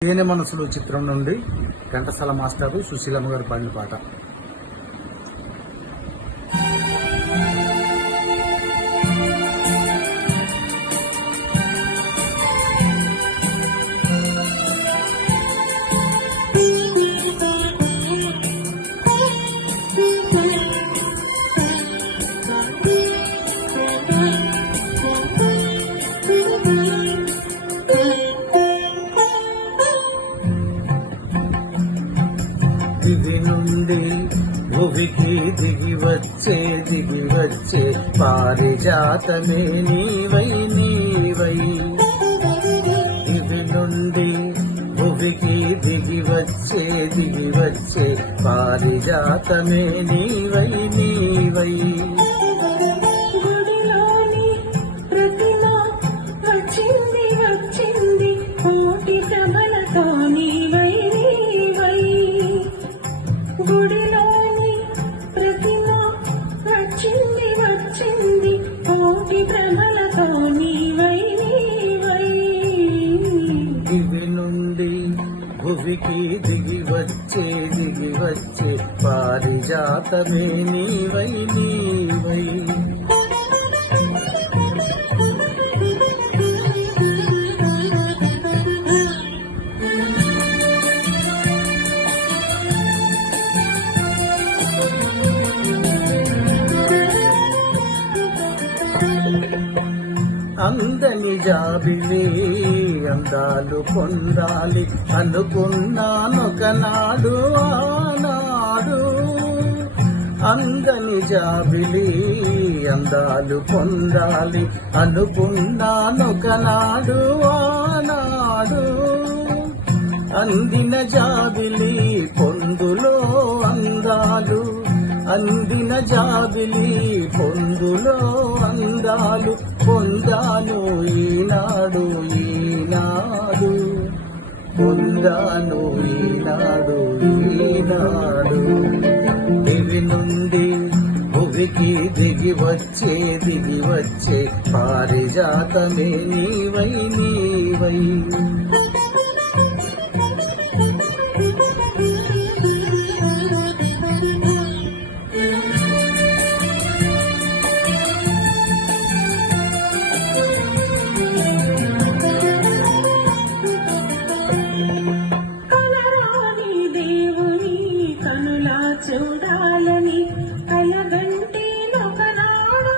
తేనె మనసులు చిత్రం నుండి ఘంటసాల మాస్టారు సుశీలమ్మ గారు పాడిన పాట. దివి నుండి భువికి దిగి వచ్చే పారిజాతమే నీవై నీవై. దివి నుండి భువికి దిగి వచ్చే పారిజాతమే నీవై నీవై. గుడిలోని ప్రతిమ వచ్చింది కోటి భ్రమలతో నీవై నీవై. దివి నుండి భువికి దిగి వచ్చే పారిజాతమే నీవై నీవై. అందని జాబిలి అందాలు పొందాలి అనుకున్నానొకనాడు ఆనాడు. అందని జాబిలి అందాలు పొందాలి అనుకున్నానొకనాడు ఆనాడు. అందిన జాబిలి పొందులో అందాలు, అందిన జాబిలి పొందులో అందాలు పొందాను ఈనాడు ఈనాడు. పొందాను ఈనాడు ఈనాడు. దివి నుండి భువికి దిగి వచ్చే పారిజాతమే నీవై నీవై. చూడాలని కలగంటే ఒకనాడు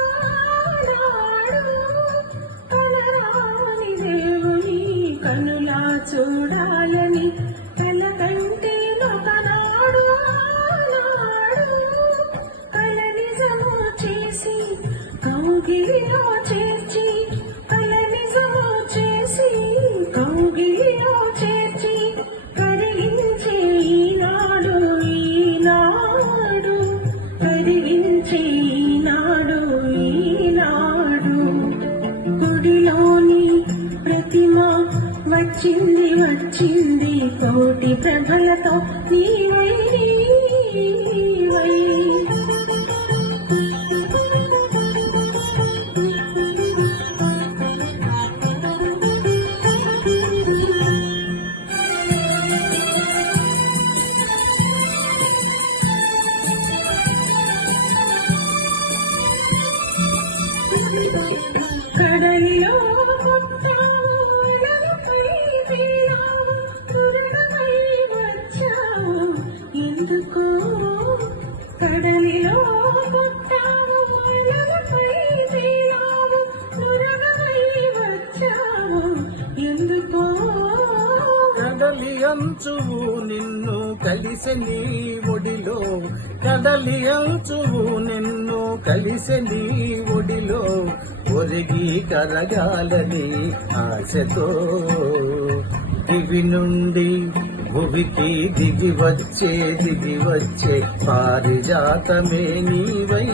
కలరాని దేవుని కనులా చూడాలని కలగంటే ఒకనాడు కల నిజము చేసి కౌగిలిలో చేర్చి కల నిజము చేసి కౌగిలిలో చేర్చి కరిగించే ఈనాడు కరిగించే ఈనాడు ఈనాడు. గుడిలోని ప్రతిమ వచ్చింది కోటి ప్రభలతో నీవై నీవై. కడలిలో ఎందుకో కడలిలో ఎందుకో. కడలి అంచువు నిన్ను కలిసె నీ ఒడిలో, కడలి అంచువు నిన్ను కలిసె నీ ఒడిలో ఒరిగి కరగాలని ఆశతో. దివి నుండి భువికి దిగి వచ్చే పారిజాతమే నీవై.